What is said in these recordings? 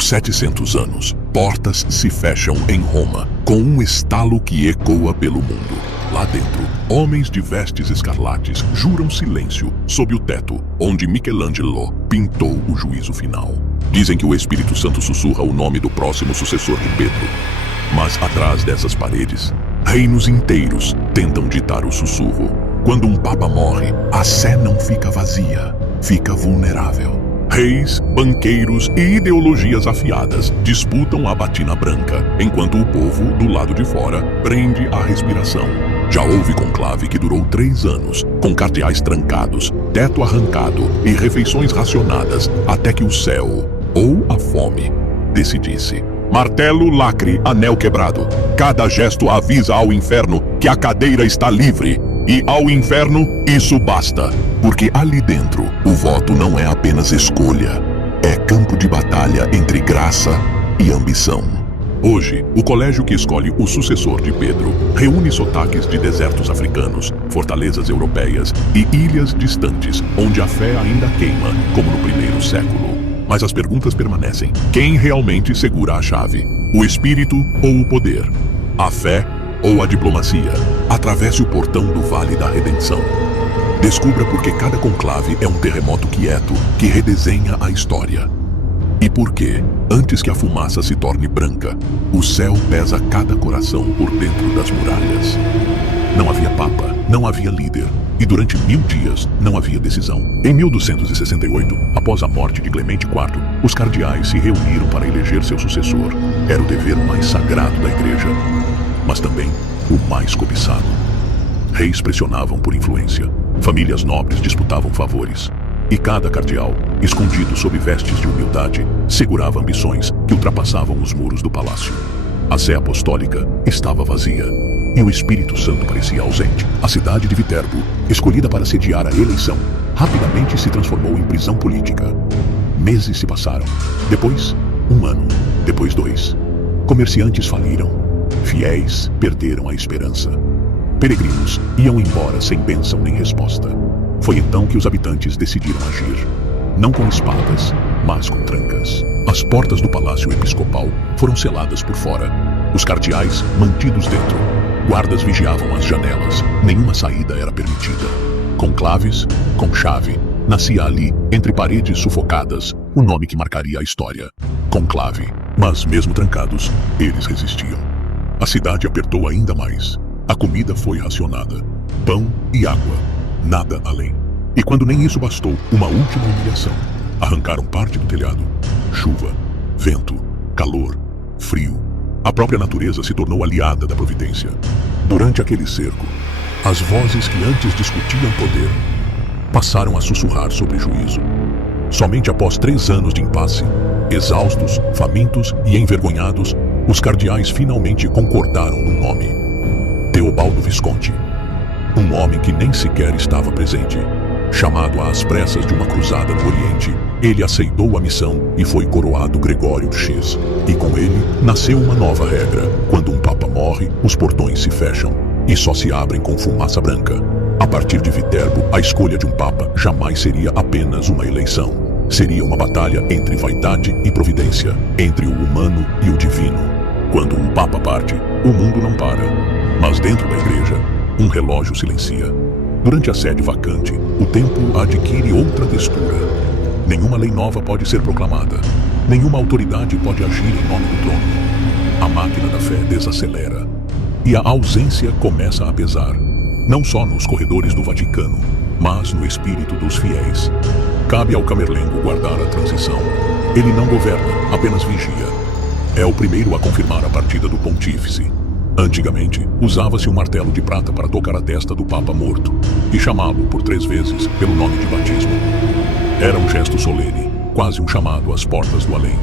Por 700 anos, portas se fecham em Roma, com um estalo que ecoa pelo mundo. Lá dentro, homens de vestes escarlates juram silêncio sob o teto, onde Michelangelo pintou o juízo final. Dizem que o Espírito Santo sussurra o nome do próximo sucessor de Pedro. Mas atrás dessas paredes, reinos inteiros tentam ditar o sussurro. Quando um papa morre, a sé não fica vazia, fica vulnerável. Reis, banqueiros e ideologias afiadas disputam a batina branca, enquanto o povo, do lado de fora, prende a respiração. Já houve conclave que durou 3 anos, com cardeais trancados, teto arrancado e refeições racionadas, até que o céu, ou a fome, decidisse. Martelo, lacre, anel quebrado. Cada gesto avisa ao inferno que a cadeira está livre. E ao inferno, isso basta. Porque ali dentro, o voto não é apenas escolha. É campo de batalha entre graça e ambição. Hoje, o colégio que escolhe o sucessor de Pedro reúne sotaques de desertos africanos, fortalezas europeias e ilhas distantes, onde a fé ainda queima, como no primeiro século. Mas as perguntas permanecem. Quem realmente segura a chave? O espírito ou o poder? A fé ou a diplomacia? Atravesse o portão do Vale da Redenção. Descubra por que cada conclave é um terremoto quieto que redesenha a história. E por que, antes que a fumaça se torne branca, o céu pesa cada coração por dentro das muralhas. Não havia papa, não havia líder, e durante 1000 dias não havia decisão. Em 1268, após a morte de Clemente IV, os cardeais se reuniram para eleger seu sucessor. Era o dever mais sagrado da igreja, mas também o mais cobiçado. Reis pressionavam por influência, famílias nobres disputavam favores, e cada cardeal, escondido sob vestes de humildade, segurava ambições que ultrapassavam os muros do palácio. A sé apostólica estava vazia, e o Espírito Santo parecia ausente. A cidade de Viterbo, escolhida para sediar a eleição, rapidamente se transformou em prisão política. Meses se passaram. Depois, 1 ano. Depois 2. Comerciantes faliram. Fiéis perderam a esperança. Peregrinos iam embora sem bênção nem resposta. Foi então que os habitantes decidiram agir. Não com espadas, mas com trancas. As portas do palácio episcopal foram seladas por fora. Os cardeais mantidos dentro. Guardas vigiavam as janelas. Nenhuma saída era permitida. Conclaves, com chave, nascia ali, entre paredes sufocadas, o nome que marcaria a história. Conclave. Mas mesmo trancados, eles resistiam. A cidade apertou ainda mais. A comida foi racionada. Pão e água. Nada além. E quando nem isso bastou, uma última humilhação. Arrancaram parte do telhado. Chuva, vento, calor, frio. A própria natureza se tornou aliada da providência. Durante aquele cerco, as vozes que antes discutiam poder passaram a sussurrar sobre juízo. Somente após 3 anos de impasse, exaustos, famintos e envergonhados, os cardeais finalmente concordaram no nome. Teobaldo Visconti. Um homem que nem sequer estava presente. Chamado às pressas de uma cruzada no Oriente, ele aceitou a missão e foi coroado Gregório X. E com ele, nasceu uma nova regra. Quando um papa morre, os portões se fecham e só se abrem com fumaça branca. A partir de Viterbo, a escolha de um papa jamais seria apenas uma eleição. Seria uma batalha entre vaidade e providência, entre o humano e o divino. Quando um papa parte, o mundo não para. Mas dentro da igreja, um relógio silencia. Durante a sede vacante, o tempo adquire outra textura. Nenhuma lei nova pode ser proclamada. Nenhuma autoridade pode agir em nome do trono. A máquina da fé desacelera. E a ausência começa a pesar. Não só nos corredores do Vaticano, mas no espírito dos fiéis. Cabe ao camerlengo guardar a transição. Ele não governa, apenas vigia. É o primeiro a confirmar a partida do pontífice. Antigamente, usava-se um martelo de prata para tocar a testa do Papa morto e chamá-lo por 3 vezes pelo nome de batismo. Era um gesto solene, quase um chamado às portas do além.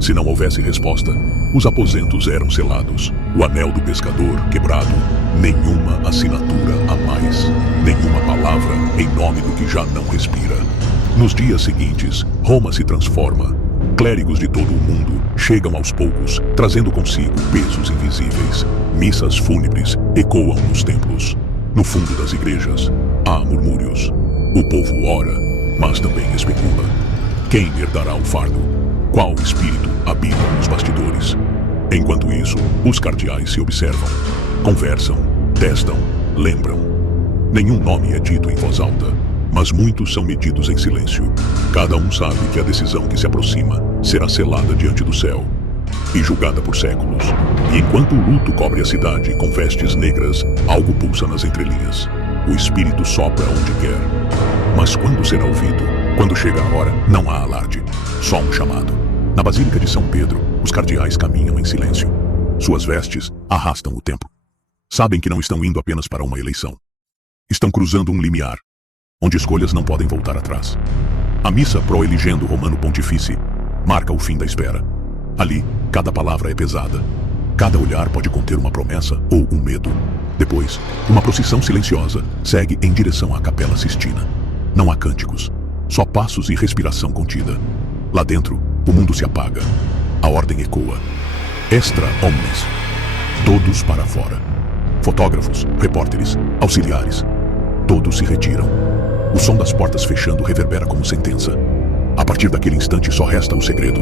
Se não houvesse resposta, os aposentos eram selados. O anel do pescador quebrado, nenhuma assinatura a mais, nenhuma palavra em nome do que já não respira. Nos dias seguintes, Roma se transforma. Clérigos de todo o mundo chegam aos poucos, trazendo consigo pesos invisíveis. Missas fúnebres ecoam nos templos. No fundo das igrejas, há murmúrios. O povo ora, mas também especula. Quem herdará o fardo? Qual espírito habita nos bastidores? Enquanto isso, os cardeais se observam, conversam, testam, lembram. Nenhum nome é dito em voz alta, mas muitos são medidos em silêncio. Cada um sabe que a decisão que se aproxima será selada diante do céu e julgada por séculos. E enquanto o luto cobre a cidade com vestes negras, algo pulsa nas entrelinhas. O espírito sopra onde quer. Mas quando será ouvido? Quando chega a hora, não há alarde, só um chamado. Na Basílica de São Pedro, os cardeais caminham em silêncio. Suas vestes arrastam o tempo. Sabem que não estão indo apenas para uma eleição. Estão cruzando um limiar, onde escolhas não podem voltar atrás. A missa pro eligendo romano pontifício marca o fim da espera. Ali, cada palavra é pesada. Cada olhar pode conter uma promessa ou um medo. Depois, uma procissão silenciosa segue em direção à Capela Sistina. Não há cânticos, só passos e respiração contida. Lá dentro, o mundo se apaga. A ordem ecoa. Extra omnes. Todos para fora. Fotógrafos, repórteres, auxiliares. Todos se retiram. O som das portas fechando reverbera como sentença. A partir daquele instante só resta o segredo.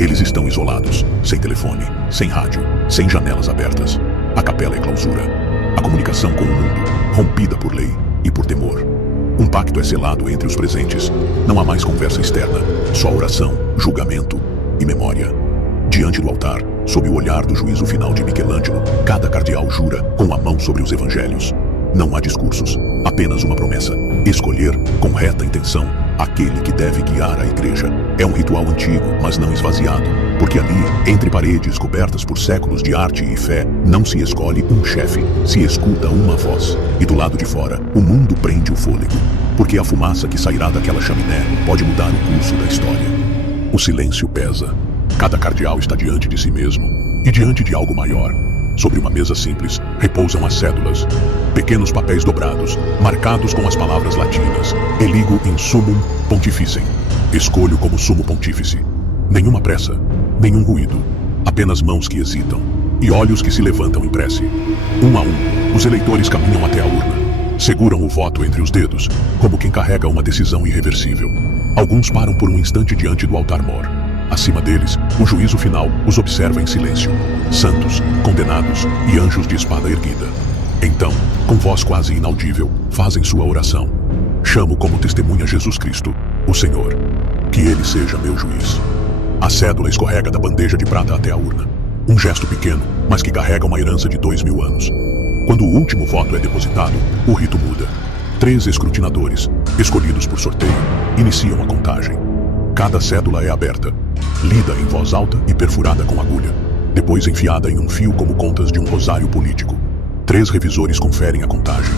Eles estão isolados, sem telefone, sem rádio, sem janelas abertas. A capela é clausura. A comunicação com o mundo, rompida por lei e por temor. Um pacto é selado entre os presentes. Não há mais conversa externa, só oração, julgamento e memória. Diante do altar, sob o olhar do juízo final de Michelangelo, cada cardeal jura com a mão sobre os evangelhos. Não há discursos, apenas uma promessa. Escolher, com reta intenção, aquele que deve guiar a igreja. É um ritual antigo, mas não esvaziado, porque ali, entre paredes cobertas por séculos de arte e fé, não se escolhe um chefe, se escuta uma voz. E do lado de fora, o mundo prende o fôlego, porque a fumaça que sairá daquela chaminé pode mudar o curso da história. O silêncio pesa. Cada cardeal está diante de si mesmo e diante de algo maior. Sobre uma mesa simples, repousam as cédulas, pequenos papéis dobrados, marcados com as palavras latinas. Eligo in summum pontificem. Escolho como sumo pontífice. Nenhuma pressa, nenhum ruído, apenas mãos que hesitam e olhos que se levantam em prece. Um a um, os eleitores caminham até a urna. Seguram o voto entre os dedos, como quem carrega uma decisão irreversível. Alguns param por um instante diante do altar-mor. Acima deles, o juízo final os observa em silêncio. Santos, condenados e anjos de espada erguida. Então, com voz quase inaudível, fazem sua oração. Chamo como testemunha Jesus Cristo, o Senhor. Que Ele seja meu juiz. A cédula escorrega da bandeja de prata até a urna. Um gesto pequeno, mas que carrega uma herança de 2000 anos. Quando o último voto é depositado, o rito muda. 3 escrutinadores, escolhidos por sorteio, iniciam a contagem. Cada cédula é aberta, lida em voz alta e perfurada com agulha, depois enfiada em um fio como contas de um rosário político. 3 revisores conferem a contagem.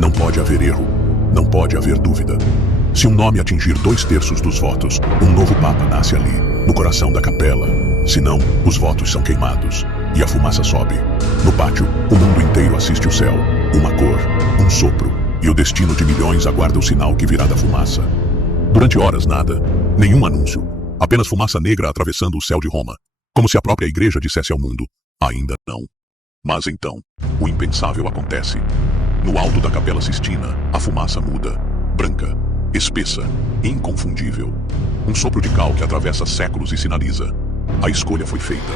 Não pode haver erro, não pode haver dúvida. Se um nome atingir 2/3 dos votos, um novo papa nasce ali, no coração da capela. Se não, os votos são queimados e a fumaça sobe. No pátio, o mundo inteiro assiste o céu, uma cor, um sopro, e o destino de milhões aguarda o sinal que virá da fumaça. Durante horas nada, nenhum anúncio, apenas fumaça negra atravessando o céu de Roma, como se a própria igreja dissesse ao mundo, ainda não. Mas então, o impensável acontece. No alto da Capela Sistina, a fumaça muda, branca, espessa, inconfundível. Um sopro de cal que atravessa séculos e sinaliza. A escolha foi feita.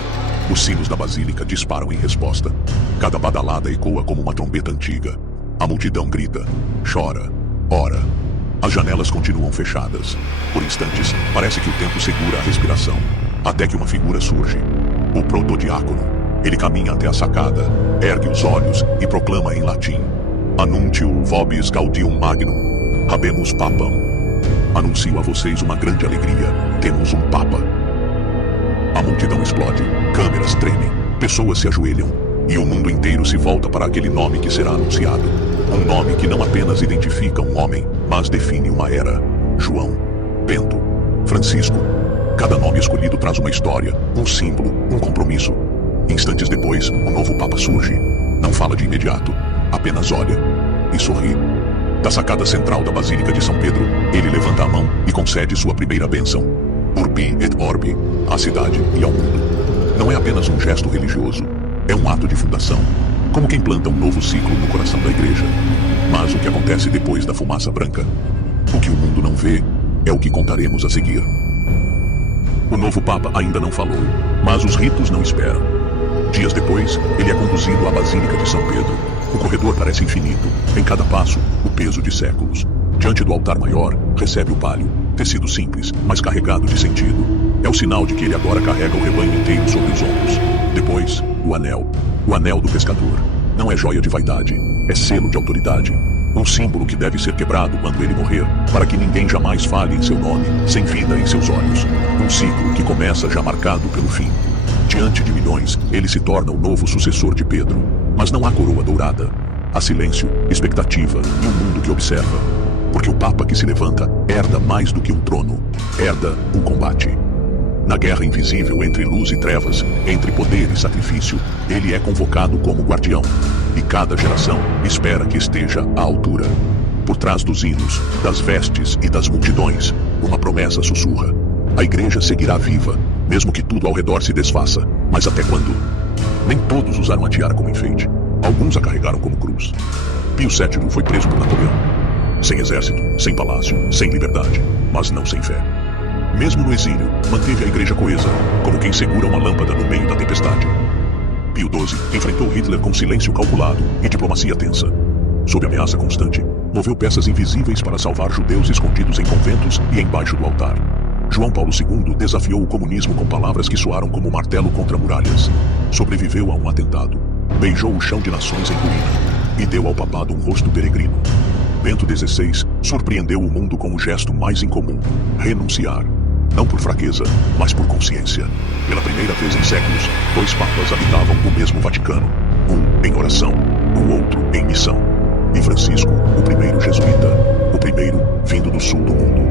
Os sinos da basílica disparam em resposta. Cada badalada ecoa como uma trombeta antiga. A multidão grita, chora, ora. As janelas continuam fechadas. Por instantes, parece que o tempo segura a respiração, até que uma figura surge. O protodiácono. Ele caminha até a sacada, ergue os olhos e proclama em latim: Annuncio vobis gaudium magnum, habemus papam. Anuncio a vocês uma grande alegria, temos um papa. A multidão explode, câmeras tremem, pessoas se ajoelham, e o mundo inteiro se volta para aquele nome que será anunciado. Um nome que não apenas identifica um homem, mas define uma era. João, Bento, Francisco. Cada nome escolhido traz uma história, um símbolo, um compromisso. Instantes depois, o novo Papa surge. Não fala de imediato, apenas olha e sorri. Da sacada central da Basílica de São Pedro, ele levanta a mão e concede sua primeira bênção. Urbi et Orbi, à cidade e ao mundo. Não é apenas um gesto religioso, é um ato de fundação, como quem planta um novo ciclo no coração da igreja. Mas o que acontece depois da fumaça branca? O que o mundo não vê é o que contaremos a seguir. O novo Papa ainda não falou, mas os ritos não esperam. Dias depois, ele é conduzido à Basílica de São Pedro. O corredor parece infinito, em cada passo, o peso de séculos. Diante do altar maior, recebe o palio, tecido simples, mas carregado de sentido. É o sinal de que ele agora carrega o rebanho inteiro sobre os ombros. Depois, o anel do pescador. Não é joia de vaidade, é selo de autoridade. Um símbolo que deve ser quebrado quando ele morrer, para que ninguém jamais fale em seu nome, sem vida em seus olhos. Um ciclo que começa já marcado pelo fim. Diante de milhões, ele se torna o novo sucessor de Pedro. Mas não há coroa dourada. Há silêncio, expectativa e um mundo que observa. Porque o Papa que se levanta herda mais do que um trono, herda um combate. Na guerra invisível entre luz e trevas, entre poder e sacrifício, ele é convocado como guardião. E cada geração espera que esteja à altura. Por trás dos hinos, das vestes e das multidões, uma promessa sussurra. A igreja seguirá viva, mesmo que tudo ao redor se desfaça. Mas até quando? Nem todos usaram a tiara como enfeite. Alguns a carregaram como cruz. Pio VII foi preso por Napoleão. Sem exército, sem palácio, sem liberdade, mas não sem fé. Mesmo no exílio, manteve a igreja coesa, como quem segura uma lâmpada no meio da tempestade. Pio XII enfrentou Hitler com silêncio calculado e diplomacia tensa. Sob ameaça constante, moveu peças invisíveis para salvar judeus escondidos em conventos e embaixo do altar. João Paulo II desafiou o comunismo com palavras que soaram como martelo contra muralhas. Sobreviveu a um atentado, beijou o chão de nações em ruína e deu ao papado um rosto peregrino. Bento XVI surpreendeu o mundo com o gesto mais incomum: renunciar. Não por fraqueza, mas por consciência. Pela primeira vez em séculos, dois papas habitavam o mesmo Vaticano. Um em oração, o outro em missão. E Francisco, o primeiro jesuíta, o primeiro vindo do sul do mundo.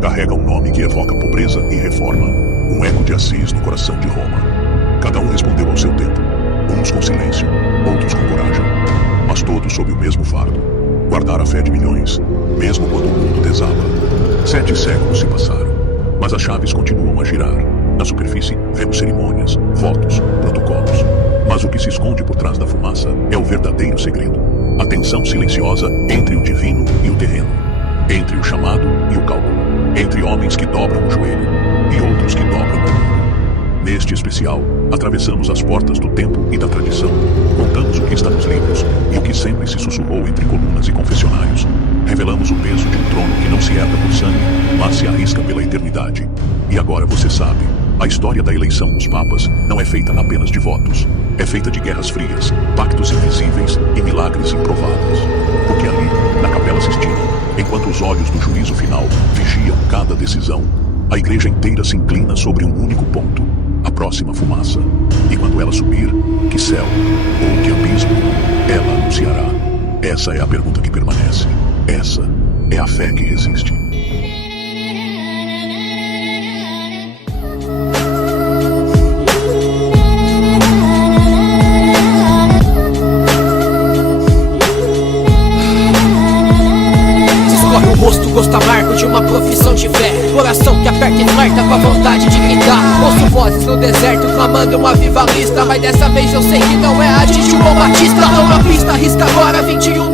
Carrega um nome que evoca pobreza e reforma. Um eco de Assis no coração de Roma. Cada um respondeu ao seu tempo. Uns com silêncio, outros com coragem. Mas todos sob o mesmo fardo. Guardar a fé de milhões, mesmo quando o mundo desaba. 7 séculos se passaram. Mas as chaves continuam a girar. Na superfície, vemos cerimônias, votos, protocolos. Mas o que se esconde por trás da fumaça é o verdadeiro segredo. A tensão silenciosa entre o divino e o terreno. Entre o chamado e o cálculo. Entre homens que dobram o joelho e outros que dobram o mundo. Neste especial, atravessamos as portas do tempo e da tradição. Contamos o que está nos livros e o que sempre se sussurrou entre colunas e confessionários. Revelamos o peso de um trono que não se herda por sangue, mas se arrisca pela eternidade. E agora você sabe, a história da eleição dos papas não é feita apenas de votos. É feita de guerras frias, pactos invisíveis e milagres improváveis. Porque ali, na Capela Sistina, enquanto os olhos do juízo final vigiam cada decisão, a igreja inteira se inclina sobre um único ponto: a próxima fumaça. E quando ela subir, que céu ou que abismo ela anunciará? Essa é a pergunta que permanece. Essa é a fé que resiste. Descorre o rosto, gosto amargo de uma profissão de fé. Coração que aperta e flerta com a vontade de gritar. Ouço vozes no deserto clamando uma viva lista. Mas dessa vez eu sei que não é a de João Batista. Toma a pista, arrisca agora 21